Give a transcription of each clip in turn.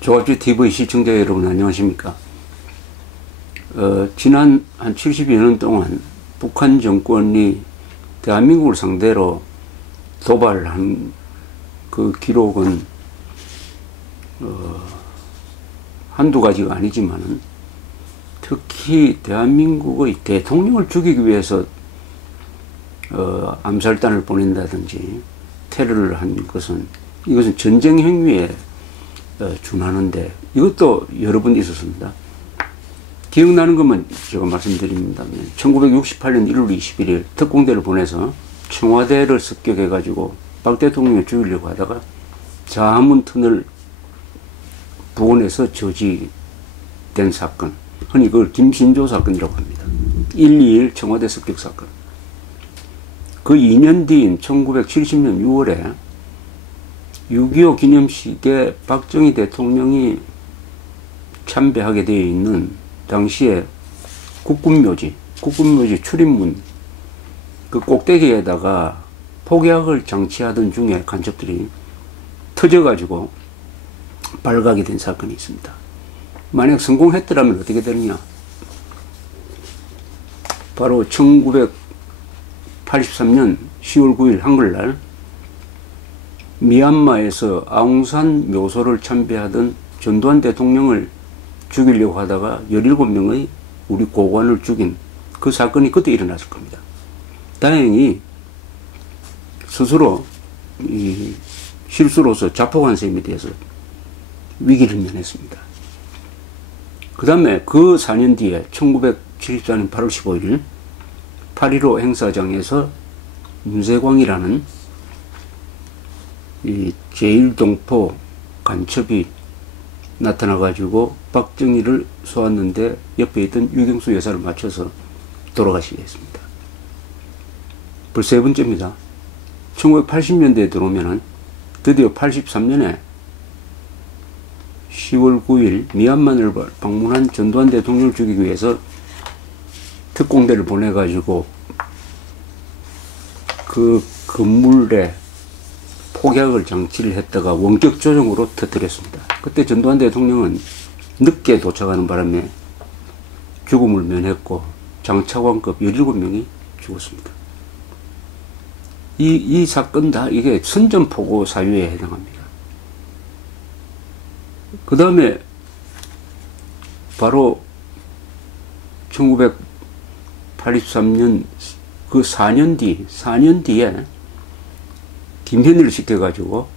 조합주 TV 시청자 여러분 안녕하십니까? 지난 한 70여 년 동안 북한 정권이 대한민국을 상대로 도발한 그 기록은 한두 가지가 아니지만은 특히 대한민국의 대통령을 죽이기 위해서 암살단을 보낸다든지 테러를 한 것은 이것은 전쟁 행위에 준하는데 이것도 여러 번 있었습니다. 기억나는 것만 제가 말씀드립니다면 1968년 1월 21일 특공대를 보내서 청와대를 습격해 가지고 박 대통령을 죽이려고 하다가 자하문 터널 부근에서 저지된 사건, 흔히 그걸 김신조 사건이라고 합니다. 121 청와대 습격 사건. 그 2년 뒤인 1970년 6월에 6.25 기념식에 박정희 대통령이 참배하게 되어 있는 당시에 국군묘지 출입문 그 꼭대기에다가 폭약을 장치하던 중에 간첩들이 터져가지고 발각이 된 사건이 있습니다. 만약 성공했더라면 어떻게 되느냐? 바로 1983년 10월 9일 한글날 미얀마에서 아웅산 묘소를 참배하던 전두환 대통령을 죽이려고 하다가 17명의 우리 고관을 죽인 그 사건이 그때 일어났을 겁니다. 다행히 스스로 이 실수로서 자포관세음에 대해서 위기를 면했습니다. 그 다음에 그 4년 뒤에 1974년 8월 15일 8.15 행사장에서 문세광이라는 이 제1동포 간첩이 나타나가지고 박정희를 쏘았는데 옆에 있던 유경수 여사를 맞춰서 돌아가시게 했습니다. 벌써 세 번째입니다. 1980년대에 들어오면은 드디어 83년에 10월 9일 미얀마를 방문한 전두환 대통령을 죽이기 위해서 특공대를 보내가지고 그 건물에 폭약을 장치를 했다가 원격 조종으로 터뜨렸습니다. 그때 전두환 대통령은 늦게 도착하는 바람에 죽음을 면했고 장차관급 17명이 죽었습니다. 이 사건 다 이게 선전포고 사유에 해당합니다. 그 다음에 바로 1983년 그 4년 뒤에 김현희를 시켜가지고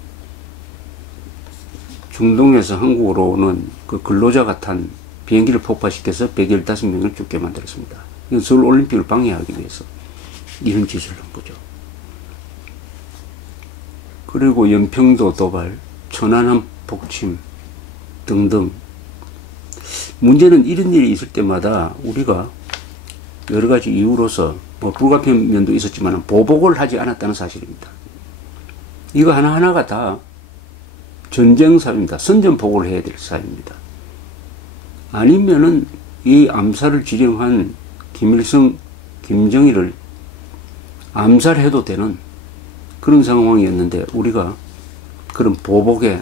중동에서 한국으로 오는 그 근로자가 탄 비행기를 폭파시켜서 115명을 죽게 만들었습니다. 이건 서울올림픽을 방해하기 위해서 이런 짓을 한 거죠. 그리고 연평도 도발, 천안함 폭침 등등. 문제는 이런 일이 있을 때마다 우리가 여러 가지 이유로서 뭐 불가피한 면도 있었지만 보복을 하지 않았다는 사실입니다. 이거 하나하나가 다 전쟁 사유입니다. 선전포고를 해야 될 사유입니다. 아니면은 이 암살을 지령한 김일성, 김정일을 암살해도 되는 그런 상황이었는데 우리가 그런 보복에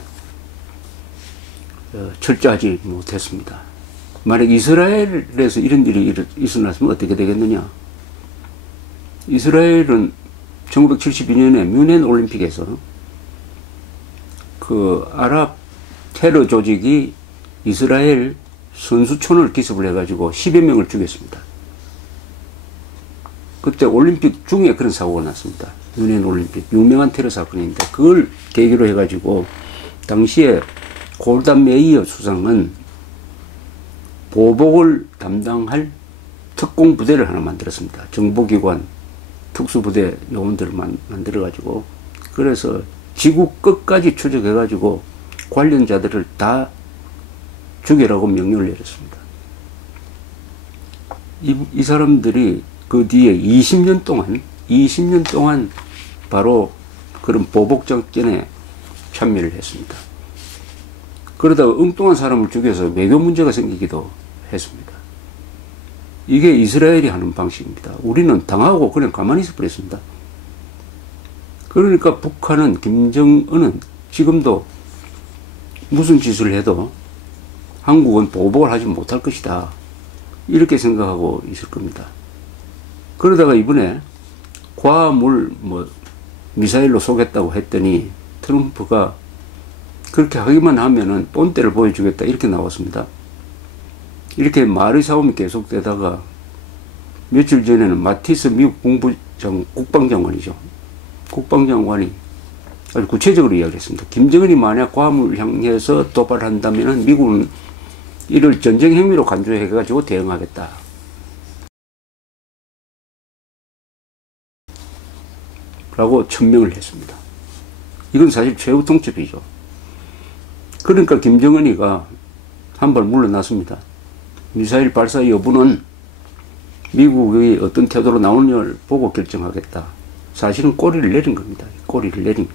철저하지 못했습니다. 만약 이스라엘에서 이런 일이 일어났으면 어떻게 되겠느냐? 이스라엘은 1972년에 뮌헨 올림픽에서 그 아랍 테러 조직이 이스라엘 선수촌을 기습을 해가지고 10여 명을 죽였습니다. 그때 올림픽 중에 그런 사고가 났습니다. 뮌헨 올림픽. 유명한 테러 사건인데 그걸 계기로 해가지고 당시에 골다 메이어 수상은 보복을 담당할 특공부대를 하나 만들었습니다. 정보기관 특수부대 요원들을 만들어가지고 그래서 지구 끝까지 추적해가지고 관련자들을 다 죽여라고 명령을 내렸습니다. 이 사람들이 그 뒤에 20년 동안 바로 그런 보복작전에 참여를 했습니다. 그러다가 엉뚱한 사람을 죽여서 외교 문제가 생기기도 했습니다. 이게 이스라엘이 하는 방식입니다. 우리는 당하고 그냥 가만히 있어 버렸습니다. 그러니까 북한은, 김정은은 지금도 무슨 짓을 해도 한국은 보복을 하지 못할 것이다. 이렇게 생각하고 있을 겁니다. 그러다가 이번에 괌을 미사일로 쏘겠다고 했더니 트럼프가 그렇게 하기만 하면은 본때를 보여주겠다 이렇게 나왔습니다. 이렇게 말의 싸움이 계속되다가 며칠 전에는 마티스 미국 국방장관이죠. 국방장관이 아주 구체적으로 이야기했습니다. 김정은이 만약 괌을 향해서 도발한다면은 미국은 이를 전쟁 행위로 간주해가지고 대응하겠다. 라고 천명을 했습니다. 이건 사실 최후 통첩이죠. 그러니까 김정은이가 한 발 물러났습니다. 미사일 발사 여부는 미국의 어떤 태도로 나오느냐를 보고 결정하겠다. 사실은 꼬리를 내린 겁니다. 꼬리를 내린.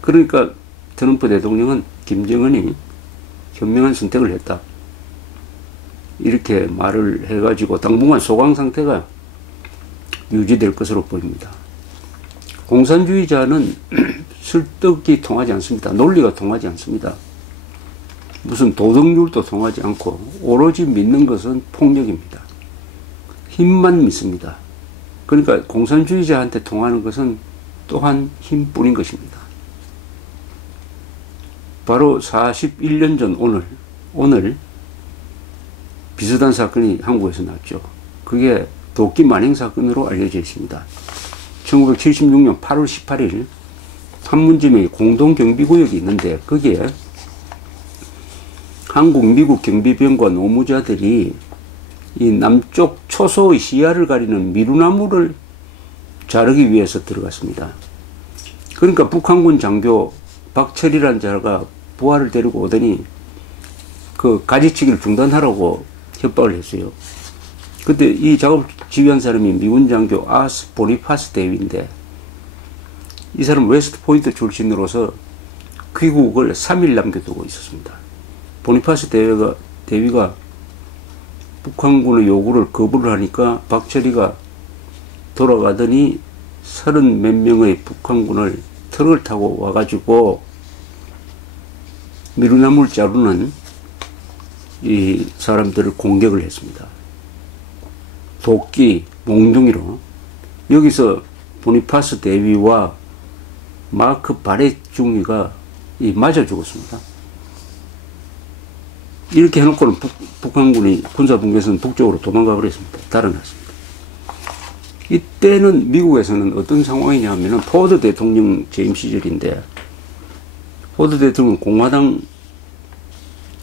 그러니까 트럼프 대통령은 김정은이 현명한 선택을 했다. 이렇게 말을 해가지고 당분간 소강 상태가 유지될 것으로 보입니다. 공산주의자는 설득이 통하지 않습니다. 논리가 통하지 않습니다. 무슨 도덕률도 통하지 않고 오로지 믿는 것은 폭력입니다. 힘만 믿습니다. 그러니까 공산주의자한테 통하는 것은 또한 힘뿐인 것입니다. 바로 41년 전 오늘 비슷한 사건이 한국에서 났죠. 그게 도끼 만행 사건으로 알려져 있습니다. 1976년 8월 18일 판문점에 공동경비구역이 있는데 거기에 한국, 미국 경비병과 노무자들이 이 남쪽 초소의 시야를 가리는 미루나무를 자르기 위해서 들어갔습니다. 그러니까 북한군 장교 박철이라는 자가 부하를 데리고 오더니 그 가지치기를 중단하라고 협박을 했어요. 그때 이 작업 지휘한 사람이 미군 장교 아스 보니파스 대위인데 이 사람 웨스트 포인트 출신으로서 귀국을 3일 남겨두고 있었습니다. 보니파스 대위가 북한군의 요구를 거부를 하니까 박철이가 돌아가더니 30몇 명의 북한군을 트럭을 타고 와가지고 미루나무를 자르는 이 사람들을 공격을 했습니다. 도끼, 몽둥이로. 여기서 보니파스 대위와 마크 바렛 중위가 맞아 죽었습니다. 이렇게 해놓고는 북한군이 군사분계선 북쪽으로 도망가 버렸습니다. 달아났습니다. 이때는 미국에서는 어떤 상황이냐 하면은 포드 대통령 재임 시절인데 포드 대통령 공화당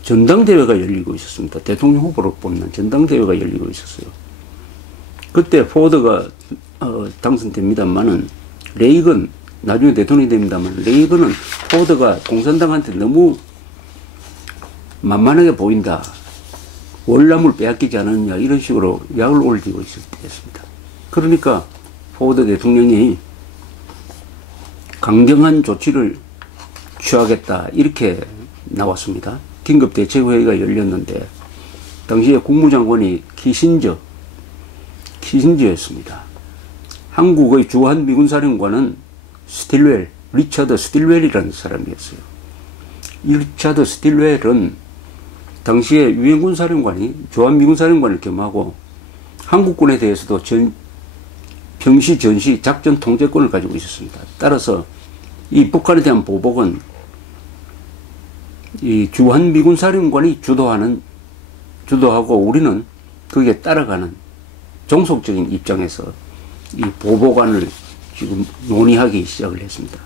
전당대회가 열리고 있었습니다. 대통령 후보로 뽑는 전당대회가 열리고 있었어요. 그때 포드가 당선됩니다만은 레이건 나중에 대통령이 됩니다만 레이건은 포드가 공산당한테 너무 만만하게 보인다. 월남을 빼앗기지 않았느냐 이런 식으로 약을 올리고 있었습니다. 그러니까 포드 대통령이 강경한 조치를 취하겠다 이렇게 나왔습니다. 긴급대책회의가 열렸는데 당시에 국무장관이 키신저였습니다. 한국의 주한 미군사령관은 리처드 스틸웰이라는 사람이었어요. 이 리처드 스틸웰은 당시에 유엔군 사령관이 주한 미군 사령관을 겸하고 한국군에 대해서도 평시 전시 작전 통제권을 가지고 있었습니다. 따라서 이 북한에 대한 보복은 이 주한 미군 사령관이 주도하고 우리는 거기에 따라가는 종속적인 입장에서 이 보복안을 지금 논의하기 시작을 했습니다.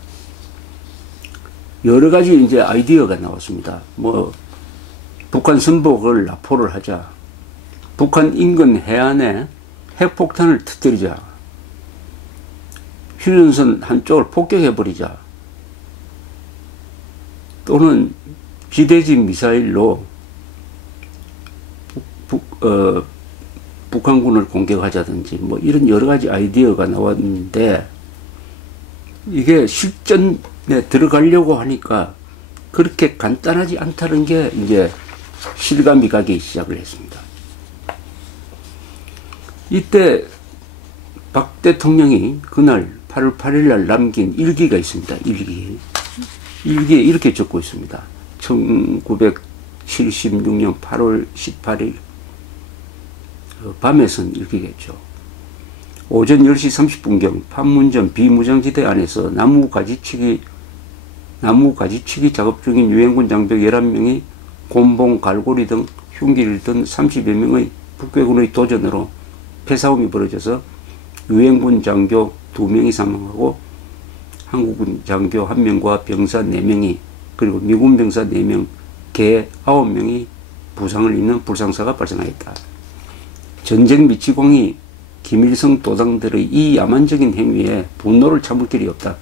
여러 가지 이제 아이디어가 나왔습니다. 북한 선복을 납포를 하자. 북한 인근 해안에 핵폭탄을 터뜨리자. 휴전선 한쪽을 폭격해버리자. 또는 지대지 미사일로 북한군을 공격하자든지 이런 여러 가지 아이디어가 나왔는데 이게 실전에 들어가려고 하니까 그렇게 간단하지 않다는 게 이제 실감이 가기 시작을 했습니다. 이때 박 대통령이 그날 8월 8일 날 남긴 일기가 있습니다. 일기에 이렇게 적고 있습니다. 1976년 8월 18일 밤에 쓴 일기겠죠. 오전 10시 30분경 판문점 비무장지대 안에서 나무 가지치기 작업 중인 유엔군 장병 11명이 곤봉, 갈고리 등 흉기를 든 30여 명의 북괴군의 도전으로 패싸움이 벌어져서 유엔군 장교 2명이 사망하고 한국군 장교 1명과 병사 4명이 그리고 미군 병사 4명, 개 9명이 부상을 입는 불상사가 발생하였다. 전쟁 미치광이 김일성 도당들의 이 야만적인 행위에 분노를 참을 길이 없다.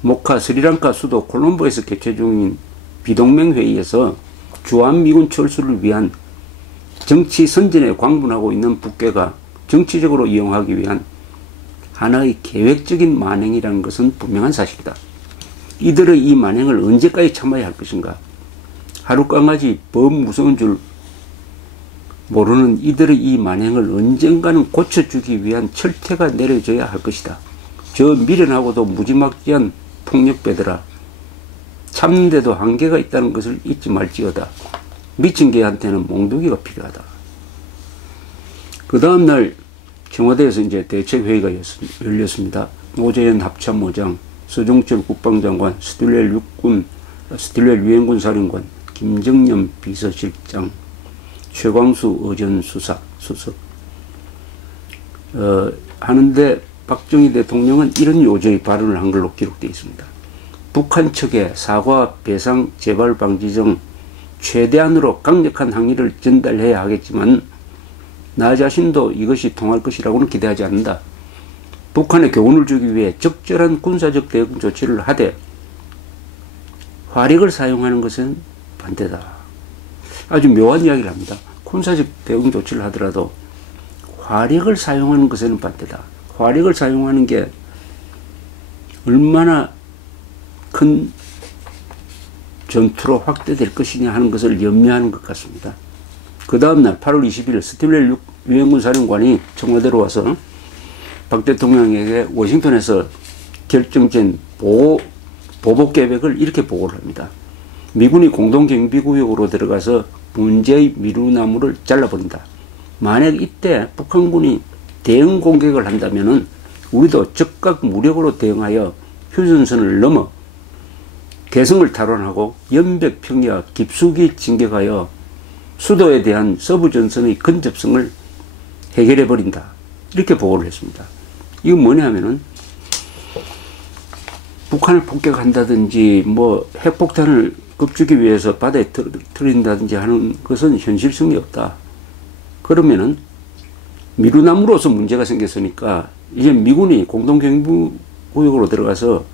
모카 스리랑카 수도 콜롬보에서 개최 중인 비동맹회의에서 주한미군 철수를 위한 정치 선전에 광분하고 있는 북괴가 정치적으로 이용하기 위한 하나의 계획적인 만행이라는 것은 분명한 사실이다. 이들의 이 만행을 언제까지 참아야 할 것인가? 하루깡같이 법 무서운 줄 모르는 이들의 이 만행을 언젠가는 고쳐주기 위한 철퇴가 내려져야 할 것이다. 저 미련하고도 무지막지한 폭력배들아, 참는데도 한계가 있다는 것을 잊지 말지어다. 미친 개한테는 몽둥이가 필요하다. 그 다음날 청와대에서 이제 대책회의가 열렸습니다. 오재현 합참의장, 서종철 국방장관, 스틸렐 유엔군 사령관, 김정년 비서실장, 최광수 의전수석 하는데 박정희 대통령은 이런 요지의 발언을 한 걸로 기록되어 있습니다. 북한 측에 사과, 배상, 재발 방지 등 최대한으로 강력한 항의를 전달해야 하겠지만 나 자신도 이것이 통할 것이라고는 기대하지 않는다. 북한에 교훈을 주기 위해 적절한 군사적 대응 조치를 하되 화력을 사용하는 것은 반대다. 아주 묘한 이야기를 합니다. 군사적 대응 조치를 하더라도 화력을 사용하는 것에는 반대다. 화력을 사용하는 게 얼마나 큰 전투로 확대될 것이냐 하는 것을 염려하는 것 같습니다. 그 다음날 8월 20일 스틸렐 유엔군 사령관이 청와대로 와서 박 대통령에게 워싱턴에서 결정된 보복 계획을 이렇게 보고를 합니다. 미군이 공동경비구역으로 들어가서 문제의 미루나무를 잘라버린다. 만약 이때 북한군이 대응 공격을 한다면 우리도 즉각 무력으로 대응하여 휴전선을 넘어 개성을 탈환하고 연백평야 깊숙이 진격하여 수도에 대한 서부전선의 근접성을 해결해버린다. 이렇게 보고를 했습니다. 이건 뭐냐 하면은 북한을 폭격한다든지 뭐 핵폭탄을 급주기 위해서 바다에 틀린다든지 하는 것은 현실성이 없다. 그러면은 미루나무로서 문제가 생겼으니까 이제 미군이 공동경비구역으로 들어가서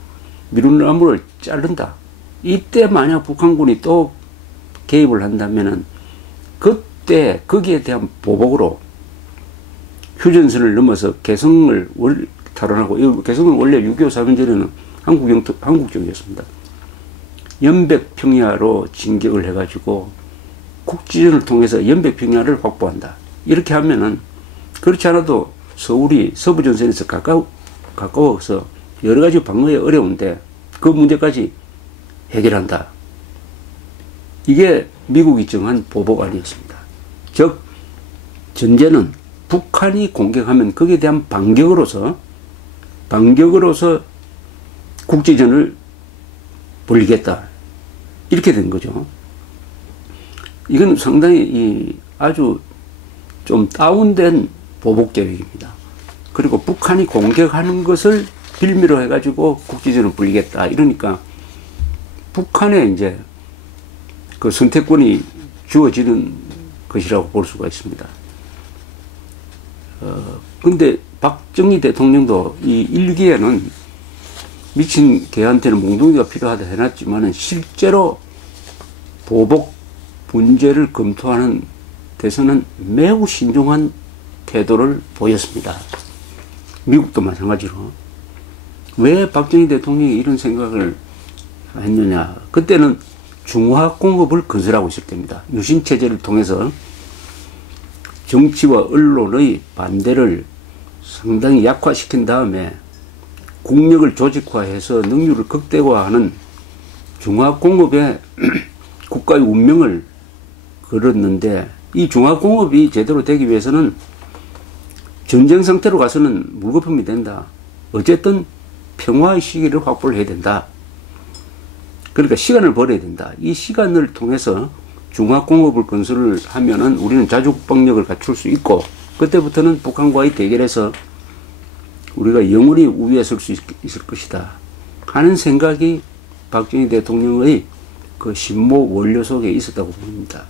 미루나무를 자른다. 이때 만약 북한군이 또 개입을 한다면은 그때 거기에 대한 보복으로 휴전선을 넘어서 개성을 탈환하고, 이 개성은 원래 6.25 사변전에는 한국 쪽이었습니다. 연백평야로 진격을 해가지고 국지전을 통해서 연백평야를 확보한다. 이렇게 하면은 그렇지 않아도 서울이 서부전선에서 가까워서 여러 가지 방어에 어려운데 그 문제까지 해결한다. 이게 미국이 정한 보복안이었습니다. 즉 전제는 북한이 공격하면 거기에 대한 반격으로서 국지전을 벌리겠다. 이렇게 된 거죠. 이건 상당히 아주 좀 다운된 보복 계획입니다. 그리고 북한이 공격하는 것을 빌미로 해가지고 국지전을 벌리겠다. 이러니까 북한에 이제 그 선택권이 주어지는 것이라고 볼 수가 있습니다. 근데 박정희 대통령도 이 일기에는 미친 개한테는 몽둥이가 필요하다 해놨지만은 실제로 보복 문제를 검토하는 데서는 매우 신중한 태도를 보였습니다. 미국도 마찬가지로. 왜 박정희 대통령이 이런 생각을 했느냐. 그때는 중화공업을 건설하고 있을 때입니다. 유신체제를 통해서 정치와 언론의 반대를 상당히 약화시킨 다음에 국력을 조직화해서 능률을 극대화하는 중화공업에 국가의 운명을 걸었는데, 이 중화공업이 제대로 되기 위해서는 전쟁 상태로 가서는 물거품이 된다. 어쨌든 평화의 시기를 확보를 해야 된다. 그러니까 시간을 벌어야 된다. 이 시간을 통해서 중화공업을 건설을 하면은 우리는 자주국방력을 갖출 수 있고, 그때부터는 북한과의 대결에서 우리가 영원히 우위에 설 수 있을 것이다 하는 생각이 박정희 대통령의 그 신모 원료 속에 있었다고 봅니다.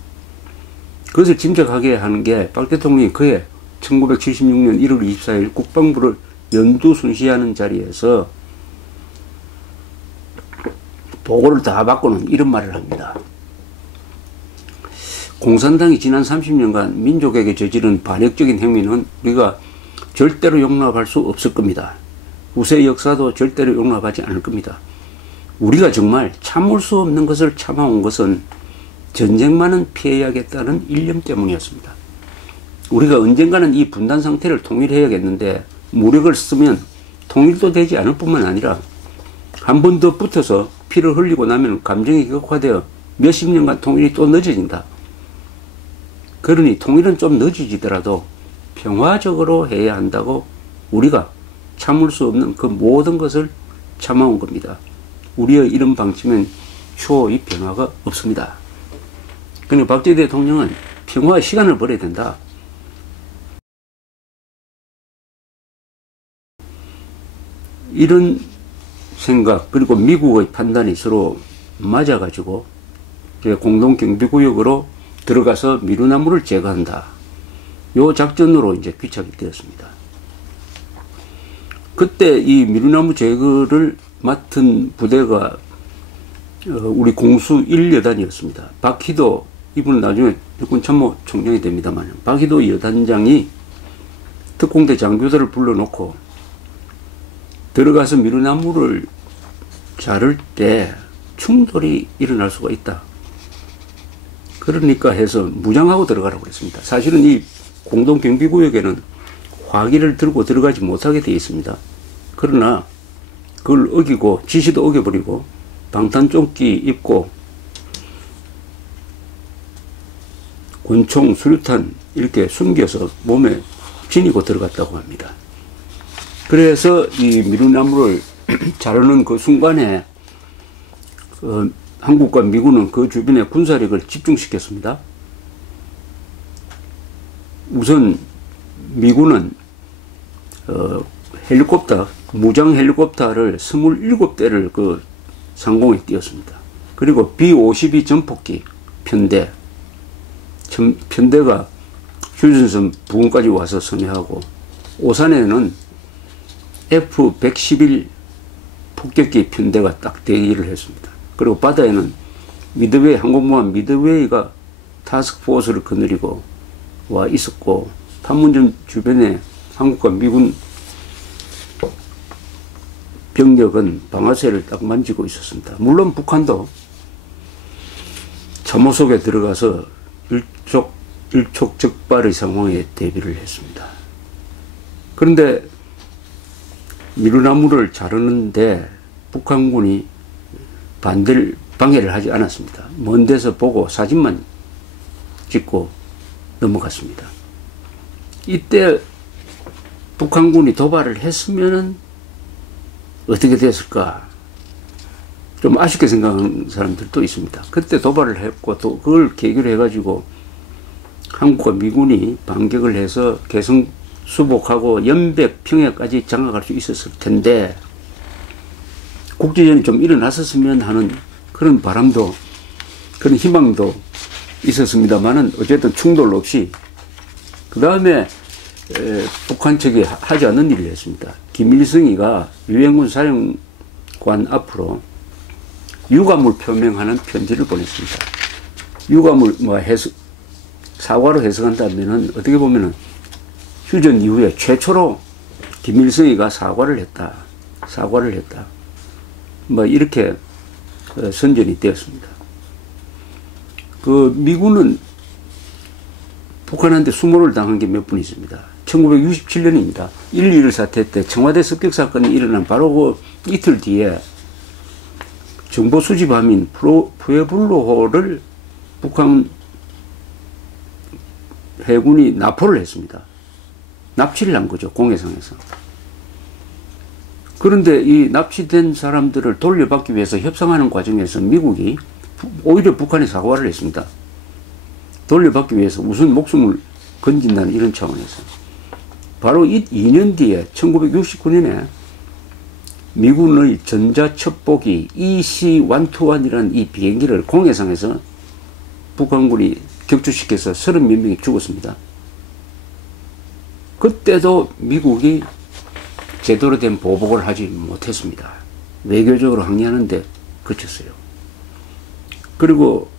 그것을 짐작하게 하는 게 박 대통령이 그해 1976년 1월 24일 국방부를 연두순시하는 자리에서 보고를 다 받고는 이런 말을 합니다. 공산당이 지난 30년간 민족에게 저지른 반역적인 행위는 우리가 절대로 용납할 수 없을 겁니다. 후세 역사도 절대로 용납하지 않을 겁니다. 우리가 정말 참을 수 없는 것을 참아온 것은 전쟁만은 피해야겠다는 일념 때문이었습니다. 우리가 언젠가는 이 분단 상태를 통일해야겠는데 무력을 쓰면 통일도 되지 않을 뿐만 아니라 한 번 더 붙어서 피를 흘리고 나면 감정이 격화되어 몇십 년간 통일이 또 늦어진다. 그러니 통일은 좀 늦어지더라도 평화적으로 해야 한다고 우리가 참을 수 없는 그 모든 것을 참아온 겁니다. 우리의 이런 방침은 추호의 변화가 없습니다. 그러니까 박정희 대통령은 평화의 시간을 벌여야 된다. 이런 생각, 그리고 미국의 판단이 서로 맞아가지고 공동경비구역으로 들어가서 미루나무를 제거한다. 요 작전으로 이제 귀착이 되었습니다. 그때 이 미루나무 제거를 맡은 부대가 우리 공수 1여단이었습니다. 박희도, 이분은 나중에 육군참모총장이 됩니다만, 박희도 여단장이 특공대 장교들을 불러놓고 들어가서 미루나무를 자를 때 충돌이 일어날 수가 있다. 그러니까 해서 무장하고 들어가라고 했습니다. 사실은 이 공동경비구역에는 화기를 들고 들어가지 못하게 되어 있습니다. 그러나 그걸 어기고 지시도 어겨버리고 방탄조끼 입고 권총, 수류탄 이렇게 숨겨서 몸에 지니고 들어갔다고 합니다. 그래서 이 미루나무를 자르는 그 순간에 한국과 미군은 그 주변에 군사력을 집중시켰습니다. 우선 미군은 헬리콥터, 무장 헬리콥터를 27대를 그 상공에 띄웠습니다. 그리고 B-52 전폭기 편대가 휴전선 부근까지 와서 선회하고, 오산에는 F-111 폭격기 편대가 딱 대기를 했습니다. 그리고 바다에는 미드웨이, 항공모함 미드웨이가 타스크포스를 거느리고 와 있었고, 판문점 주변에 한국과 미군 병력은 방아쇠를 딱 만지고 있었습니다. 물론 북한도 참호 속에 들어가서 일촉즉발의 상황에 대비를 했습니다. 그런데 미루나무를 자르는데 북한군이 방해를 하지 않았습니다. 먼 데서 보고 사진만 찍고 넘어갔습니다. 이때 북한군이 도발을 했으면은 어떻게 됐을까? 좀 아쉽게 생각하는 사람들도 있습니다. 그때 도발을 했고 또 그걸 계기로 해가지고 한국과 미군이 반격을 해서 개성 수복하고 연백 평야까지 장악할 수 있었을 텐데, 국지전이 좀 일어났었으면 하는 그런 바람도, 그런 희망도 있었습니다만은 어쨌든 충돌 없이 그 다음에 북한 측이 하지 않는 일을 했습니다. 김일성이가 유엔군 사령관 앞으로 유감을 표명하는 편지를 보냈습니다. 유감을 사과로 해석한다면은 어떻게 보면은 휴전 이후에 최초로 김일성이가 사과를 했다. 이렇게 선전이 되었습니다. 그 미군은 북한한테 수모를 당한 게 몇 분 있습니다. 1967년입니다. 1.21 사태 때 청와대 습격 사건이 일어난 바로 그 이틀 뒤에 정보 수집함인 푸에블로호를 북한 해군이 납포를 했습니다. 납치를 한 거죠, 공해상에서. 그런데 이 납치된 사람들을 돌려받기 위해서 협상하는 과정에서 미국이 오히려 북한에 사과를 했습니다. 돌려받기 위해서 우선 목숨을 건진다는 이런 차원에서. 바로 이 2년 뒤에 1969년에 미군의 전자첩보기 EC-121이라는 이 비행기를 공해상에서 북한군이 격추시켜서 30몇 명이 죽었습니다. 그때도 미국이 제대로 된 보복을 하지 못했습니다. 외교적으로 항의하는데 그쳤어요. 그리고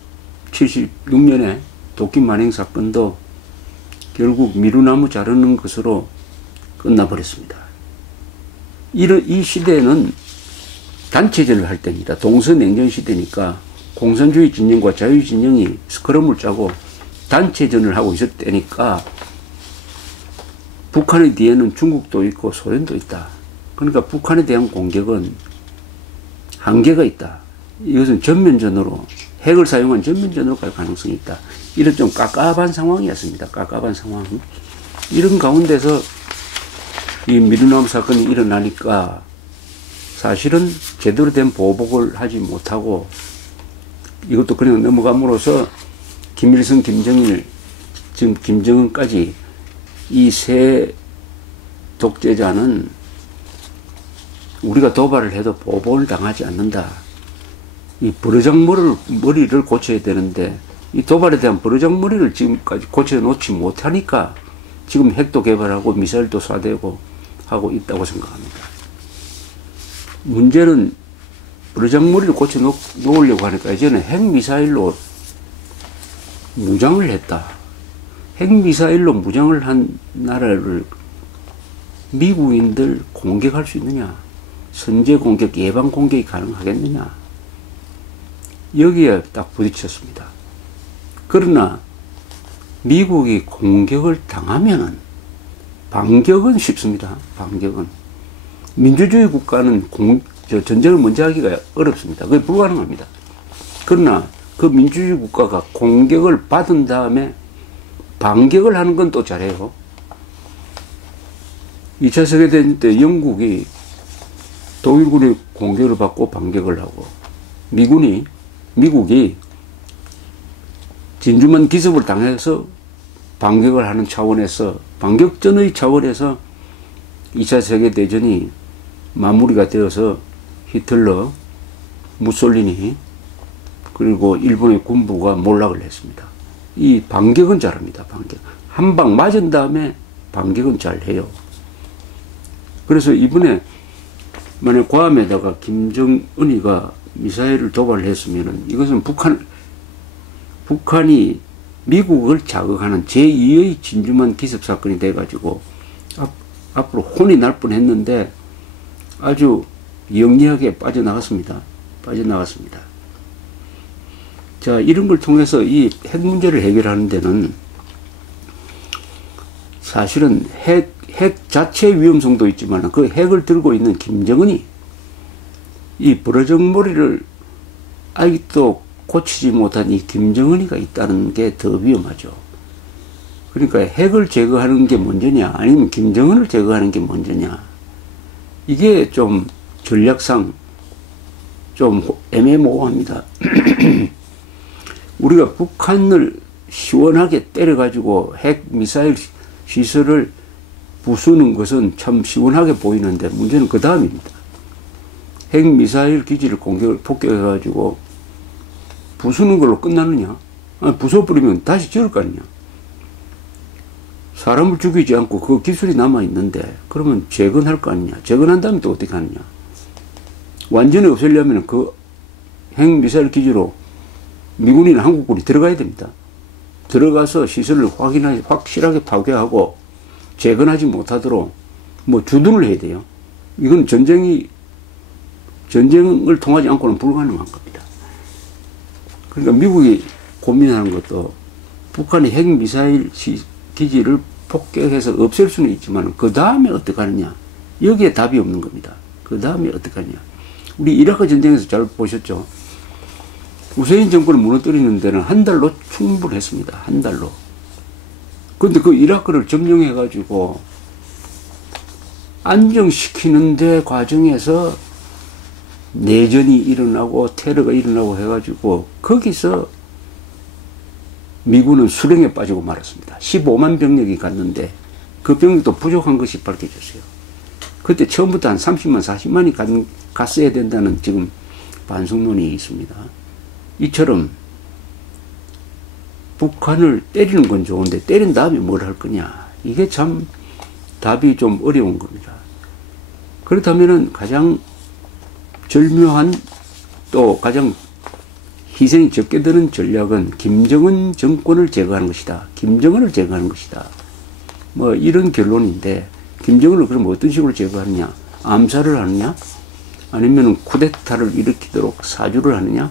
76년에 도끼 만행 사건도 결국 미루나무 자르는 것으로 끝나버렸습니다. 이 시대는 단체전을 할 때입니다. 동서냉전 시대니까 공산주의 진영과 자유주의 진영이 스크럼을 짜고 단체전을 하고 있을 때니까 북한의 뒤에는 중국도 있고 소련도 있다. 그러니까 북한에 대한 공격은 한계가 있다. 이것은 전면전으로 핵을 사용한 전면전으로 갈 가능성이 있다. 이런 좀 깝깝한 상황이었습니다. 깝깝한 상황. 이런 가운데서 이 미루나무 사건이 일어나니까 사실은 제대로 된 보복을 하지 못하고 이것도 그냥 넘어감으로써 김일성, 김정일, 지금 김정은까지 이 세 독재자는 우리가 도발을 해도 보복을 당하지 않는다. 이 버르장머리를 고쳐야 되는데 이 도발에 대한 버르장머리를 지금까지 고쳐놓지 못하니까 지금 핵도 개발하고 미사일도 쏴대고 하고 있다고 생각합니다. 문제는 버르장머리를 고쳐놓으려고 하니까 이제는 핵미사일로 무장을 했다. 핵미사일로 무장을 한 나라를 미국인들 공격할 수 있느냐? 선제 공격, 예방 공격이 가능하겠느냐? 여기에 딱 부딪혔습니다. 그러나 미국이 공격을 당하면은 반격은 쉽습니다. 반격은. 민주주의 국가는 전쟁을 먼저 하기가 어렵습니다. 그게 불가능합니다. 그러나 그 민주주의 국가가 공격을 받은 다음에 반격을 하는 건 또 잘해요. 2차 세계대전 때 영국이 독일군의 공격을 받고 반격을 하고 미국이 진주만 기습을 당해서 반격을 하는 차원에서 반격전의 차원에서 2차 세계대전이 마무리가 되어서 히틀러, 무솔리니 그리고 일본의 군부가 몰락을 했습니다. 이 반격은 잘합니다. 반격. 한 방 맞은 다음에 반격은 잘해요. 그래서 이번에 만약 괌에다가 김정은이가 미사일을 도발을 했으면은 이것은 북한이 미국을 자극하는 제2의 진주만 기습 사건이 돼가지고 앞으로 혼이 날 뻔했는데 아주 영리하게 빠져나갔습니다. 자, 이런 걸 통해서 이 핵 문제를 해결하는 데는 사실은 핵 자체의 위험성도 있지만 그 핵을 들고 있는 김정은이 이 버르장머리를 아직도 고치지 못한 이 김정은이가 있다는 게 더 위험하죠. 그러니까 핵을 제거하는 게 먼저냐 아니면 김정은을 제거하는 게 먼저냐, 이게 좀 전략상 좀 애매모호합니다. 우리가 북한을 시원하게 때려가지고 핵 미사일 시설을 부수는 것은 참 시원하게 보이는데 문제는 그 다음입니다. 핵 미사일 기지를 폭격해가지고 부수는 걸로 끝나느냐? 부숴버리면 다시 지을 거 아니냐? 사람을 죽이지 않고 그 기술이 남아있는데 그러면 재건할 거 아니냐? 재건한 다음에 또 어떻게 하느냐? 완전히 없애려면 그 핵 미사일 기지로 미군이나 한국군이 들어가야 됩니다. 들어가서 시설을 확실하게 파괴하고 재건하지 못하도록 뭐 주둔을 해야 돼요. 이건 전쟁을 통하지 않고는 불가능한 겁니다. 그러니까 미국이 고민하는 것도 북한의 핵 미사일 기지를 폭격해서 없앨 수는 있지만 그 다음에 어떻게 하느냐, 여기에 답이 없는 겁니다. 그 다음에 어떻게 하느냐. 우리 이라크 전쟁에서 잘 보셨죠? 후세인 정권을 무너뜨리는 데는 한 달로 충분했습니다. 한 달로. 근데 그 이라크를 점령해가지고 안정시키는 데 과정에서 내전이 일어나고 테러가 일어나고 해가지고 거기서 미군은 수령에 빠지고 말았습니다. 15만 병력이 갔는데 그 병력도 부족한 것이 밝혀졌어요. 그때 처음부터 한 30만, 40만이 갔어야 된다는 지금 반성론이 있습니다. 이처럼 북한을 때리는 건 좋은데 때린 다음에 뭘 할 거냐. 이게 참 답이 좀 어려운 겁니다. 그렇다면은 가장 절묘한 또 가장 희생이 적게 드는 전략은 김정은 정권을 제거하는 것이다. 김정은을 제거하는 것이다. 뭐 이런 결론인데 김정은을 그럼 어떤 식으로 제거하느냐? 암살을 하느냐? 아니면 쿠데타를 일으키도록 사주를 하느냐?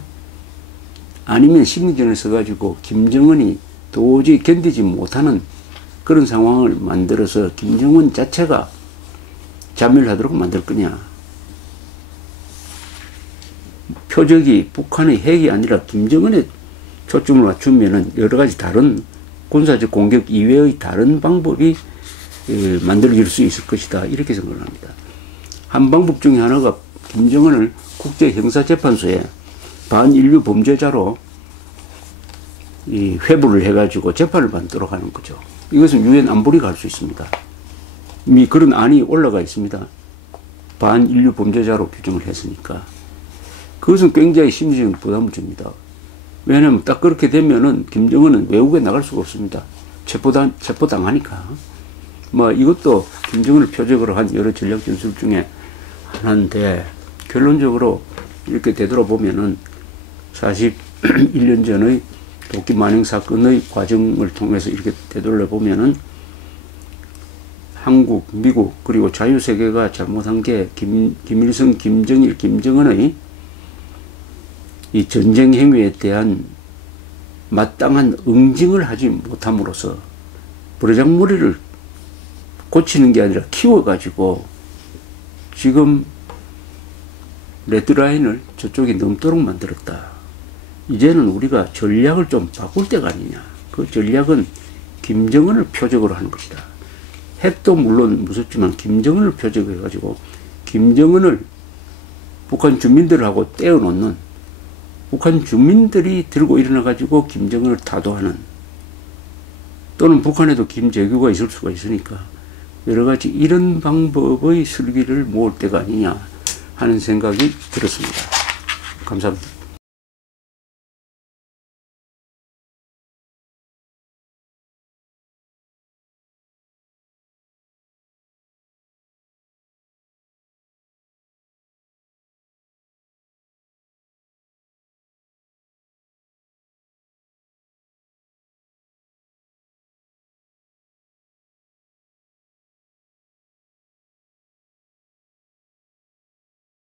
아니면 심리전을 써가지고 김정은이 도저히 견디지 못하는 그런 상황을 만들어서 김정은 자체가 자멸하도록 만들 거냐? 표적이 북한의 핵이 아니라 김정은에 초점을 맞추면은 여러 가지 다른 군사적 공격 이외의 다른 방법이 만들어질 수 있을 것이다. 이렇게 생각을 합니다. 한 방법 중에 하나가 김정은을 국제형사재판소에 반인류 범죄자로 회부를 해가지고 재판을 받도록 하는 거죠. 이것은 유엔 안보리가 할 수 있습니다. 이미 그런 안이 올라가 있습니다. 반인류 범죄자로 규정을 했으니까. 그것은 굉장히 심리적 부담을 줍니다. 왜냐하면 딱 그렇게 되면은 김정은은 외국에 나갈 수가 없습니다. 체포당하니까. 뭐 이것도 김정은을 표적으로 한 여러 전략 전술 중에 하나인데 결론적으로 이렇게 되돌아보면은 41년 전의 도끼 만행 사건의 과정을 통해서 이렇게 되돌아보면은 한국, 미국 그리고 자유세계가 잘못한 게 김일성, 김정일, 김정은의 이 전쟁 행위에 대한 마땅한 응징을 하지 못함으로써 버르장머리를 고치는 게 아니라 키워가지고 지금 레드라인을 저쪽에 넘도록 만들었다. 이제는 우리가 전략을 좀 바꿀 때가 아니냐. 그 전략은 김정은을 표적으로 하는 것이다. 핵도 물론 무섭지만 김정은을 표적으로 해가지고 김정은을 북한 주민들하고 떼어놓는 북한 주민들이 들고 일어나가지고 김정은을 타도하는 또는 북한에도 김재규가 있을 수가 있으니까 여러 가지 이런 방법의 슬기를 모을 때가 아니냐 하는 생각이 들었습니다. 감사합니다.